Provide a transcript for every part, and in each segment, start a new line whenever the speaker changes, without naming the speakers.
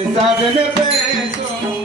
Sabe, né, pensou?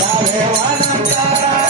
தேவானந்தாரா